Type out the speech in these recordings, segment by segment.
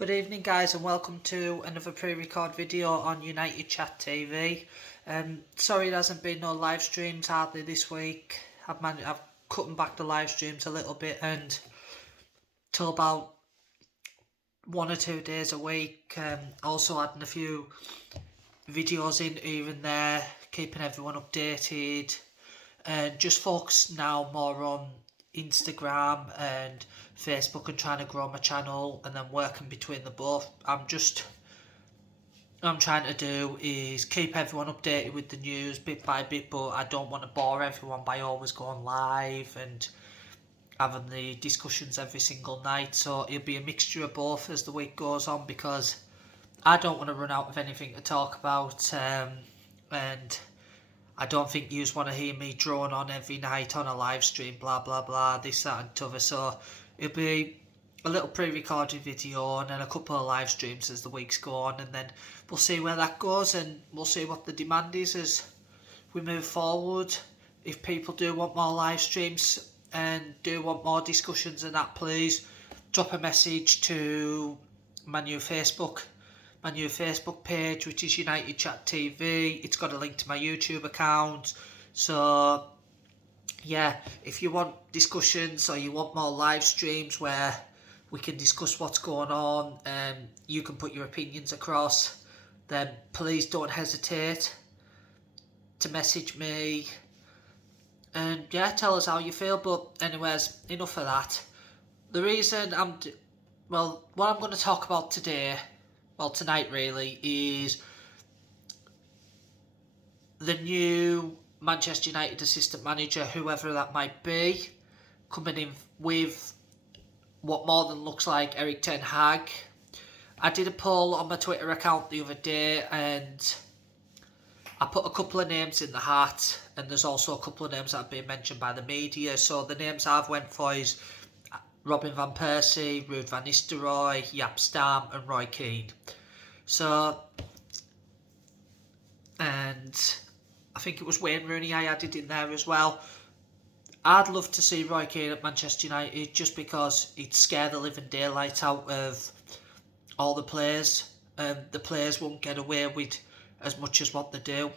Good evening, guys, and welcome to another pre-record video on United Chat TV. Sorry there hasn't been no live streams hardly this week. I've cutting back the live streams a little bit and till about 1 or 2 days a week. Also adding a few videos in even there, keeping everyone updated, and just focus now more on Instagram and Facebook and trying to grow my channel, and then working between the both. What I'm trying to do is keep everyone updated with the news bit by bit, but I don't want to bore everyone by always going live and having the discussions every single night. So it'll be a mixture of both as the week goes on, because I don't want to run out of anything to talk about, and I don't think you want to hear me drone on every night on a live stream, blah blah blah, this, that and t'other. So it'll be a little pre-recorded video and then a couple of live streams as the weeks go on, and then we'll see where that goes, and we'll see what the demand is as we move forward. If people do want more live streams and do want more discussions and that, please drop a message to my new Facebook page, which is United Chat TV. It's got a link to my YouTube account. So yeah, if you want discussions or you want more live streams where we can discuss what's going on and you can put your opinions across, then please don't hesitate to message me and yeah, tell us how you feel. But anyways, enough of that. The reason what I'm going to talk about today, tonight really, is the new Manchester United assistant manager, whoever that might be, coming in with what more than looks like Erik ten Hag. I did a poll on my Twitter account the other day and I put a couple of names in the hat, and there's also a couple of names that have been mentioned by the media. So the names I've went for is Robin van Persie, Ruud van Nistelrooy, Jaap Stam and Roy Keane. So, and I think it was Wayne Rooney I added in there as well. I'd love to see Roy Keane at Manchester United just because he'd scare the living daylight out of all the players. The players won't get away with as much as what they do,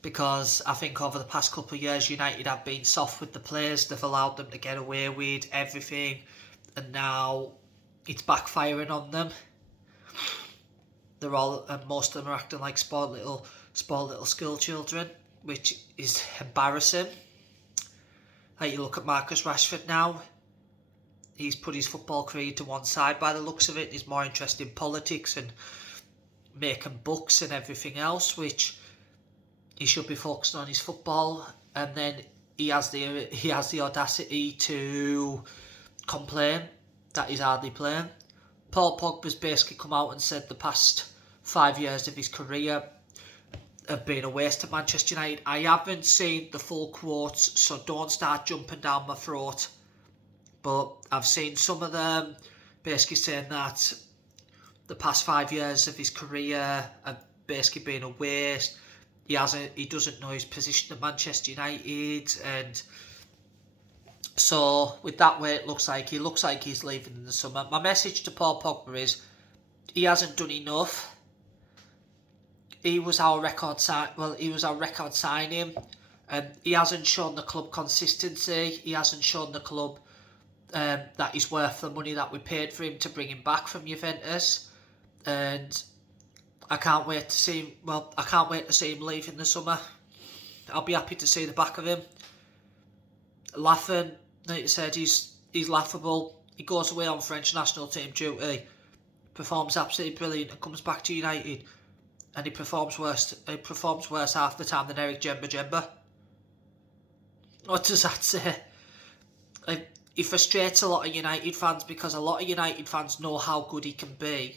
because I think over the past couple of years United have been soft with the players. They've allowed them to get away with everything, and now it's backfiring on them. Most of them are acting like spoiled little school children, which is embarrassing. Like, you look at Marcus Rashford now, he's put his football career to one side by the looks of it. He's more interested in politics and making books and everything else, which he should be focused on his football. And then he has the audacity to complain that he's hardly playing. Paul Pogba's basically come out and said the past 5 years of his career have been a waste at Manchester United. I haven't seen the full quotes, so don't start jumping down my throat, but I've seen some of them basically saying that the past 5 years of his career have basically been a waste. He doesn't know his position at Manchester United, and so with that way, he looks like he's leaving in the summer. My message to Paul Pogba is he hasn't done enough. He was our record signing, and he hasn't shown the club consistency. He hasn't shown the club that he's worth the money that we paid for him to bring him back from Juventus, and I can't wait to see him. I can't wait to see him leave in the summer. I'll be happy to see the back of him. Laughing, like you said, he's laughable. He goes away on French national team duty, performs absolutely brilliant, and comes back to United, and he performs worse half the time than Eric Djemba. What does that say? He frustrates a lot of United fans, because a lot of United fans know how good he can be,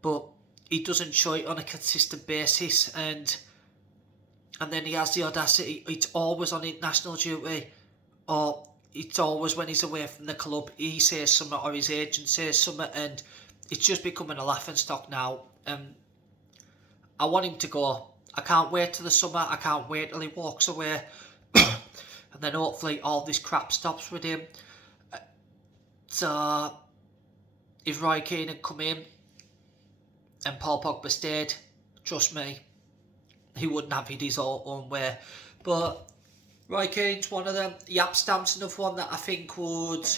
but he doesn't show it on a consistent basis, and then he has the audacity. It's always on international duty, or it's always when he's away from the club. He says something, or his agent says something, and it's just becoming a laughing stock now. I want him to go. I can't wait till the summer. I can't wait till he walks away, and then hopefully all this crap stops with him. So if Roy Keane had come in and Paul Pogba stayed, trust me, he wouldn't have it his own way. But Roy Keane's one of them. Jaap Stam's another one that I think would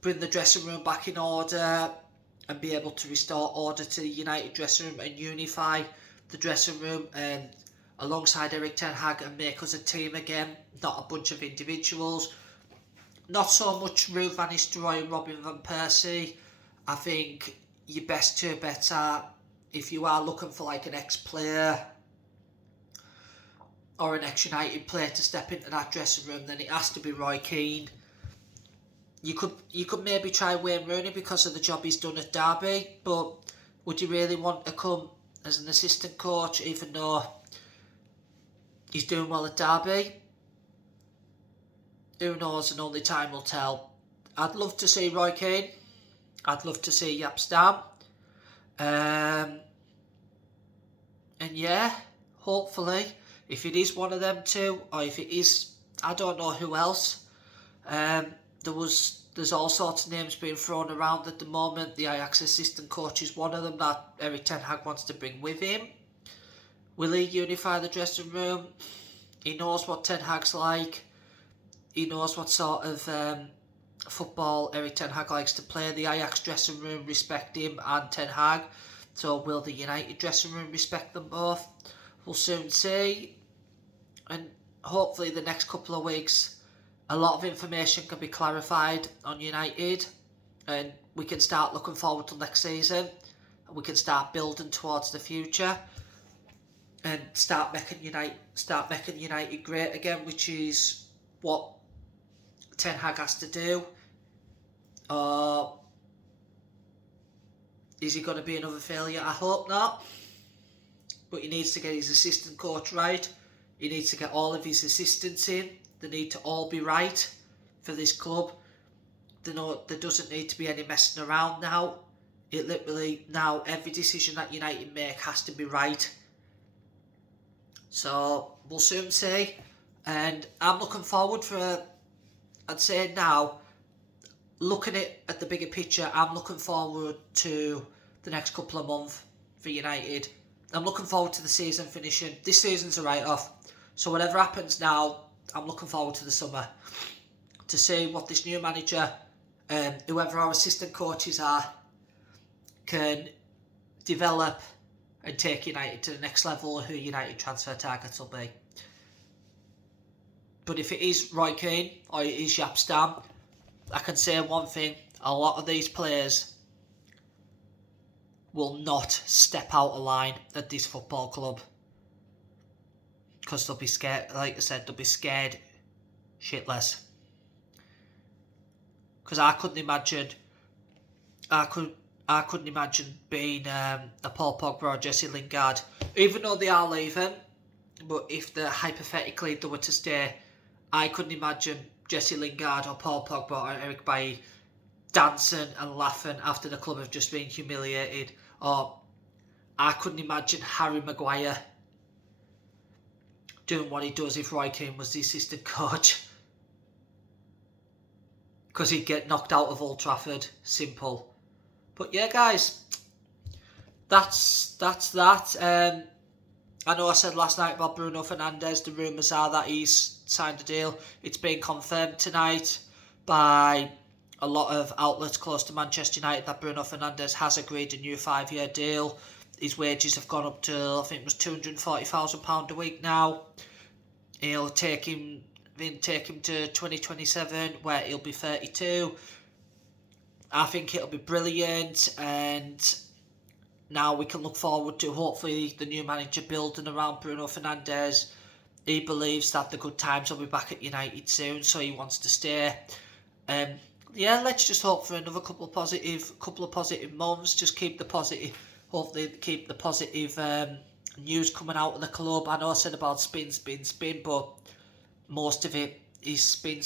bring the dressing room back in order and be able to restore order to the United dressing room and unify the dressing room and alongside Erik ten Hag and make us a team again, not a bunch of individuals. Not so much Ruud van Nistelrooy and Robin van Persie. I think your best two bets are, if you are looking for like an ex-player or an ex-United player to step into that dressing room, then it has to be Roy Keane. You could maybe try Wayne Rooney because of the job he's done at Derby, but would you really want to come as an assistant coach even though he's doing well at Derby? Who knows, and only time will tell. I'd love to see Roy Keane. I'd love to see Jaap Stam. And yeah, hopefully, if it is one of them two, or if it is, I don't know who else. There's all sorts of names being thrown around at the moment. The Ajax assistant coach is one of them that Erik ten Hag wants to bring with him. Will he unify the dressing room? He knows what Ten Hag's like. He knows what sort of football Erik ten Hag likes to play. The Ajax dressing room respect him and Ten Hag. So will the United dressing room respect them both? We'll soon see. And hopefully the next couple of weeks, a lot of information can be clarified on United. And we can start looking forward to next season. And we can start building towards the future. And start making United great again, which is what Ten Hag has to do. Is he going to be another failure? I hope not. But he needs to get his assistant coach right. He needs to get all of his assistants in. They need to all be right for this club. There doesn't need to be any messing around now. It literally, now every decision that United make has to be right. So we'll soon see. And I'm looking forward for, I'd say now, looking at the bigger picture, I'm looking forward to the next couple of months for United. I'm looking forward to the season finishing. This season's a write-off. So whatever happens now, I'm looking forward to the summer. To see what this new manager, whoever our assistant coaches are, can develop and take United to the next level, who United transfer targets will be. But if it is Roy Keane or it is Jaap Stam, I can say one thing: a lot of these players will not step out of line at this football club because they'll be scared. Like I said, they'll be scared shitless. Because I couldn't imagine being a Paul Pogba or Jesse Lingard, even though they are leaving. But if hypothetically they were to stay, I couldn't imagine Jesse Lingard or Paul Pogba or Eric Bailly dancing and laughing after the club have just been humiliated. Or I couldn't imagine Harry Maguire doing what he does if Roy Keane was the assistant coach. Because he'd get knocked out of Old Trafford. Simple. But yeah, guys, that's that. I know I said last night about Bruno Fernandes. The rumours are that he's signed a deal. It's been confirmed tonight by a lot of outlets close to Manchester United that Bruno Fernandes has agreed a new 5-year deal. His wages have gone up to, I think it was £240,000 a week now. He'll take him to 2027 where he'll be 32. I think it'll be brilliant, and now we can look forward to hopefully the new manager building around Bruno Fernandes. He believes that the good times will be back at United soon, so he wants to stay. Yeah, let's just hope for another couple of positive months. Just keep the positive, hopefully keep the positive news coming out of the club. I know I said about spin, but most of it is spin.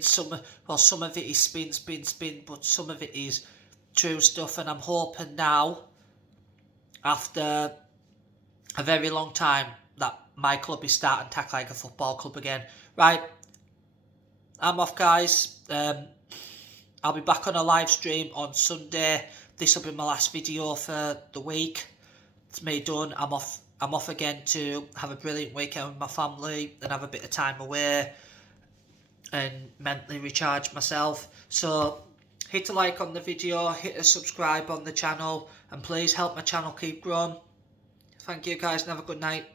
Some of it is spin, but some of it is true stuff. And I'm hoping now, after a very long time, that my club is starting to act like a football club again. Right, I'm off, guys. I'll be back on a live stream on Sunday this will be my last video for the week. It's me done. I'm off again to have a brilliant weekend with my family and have a bit of time away and mentally recharge myself. So hit a like on the video, hit a subscribe on the channel, and please help my channel keep growing. Thank you guys and have a good night.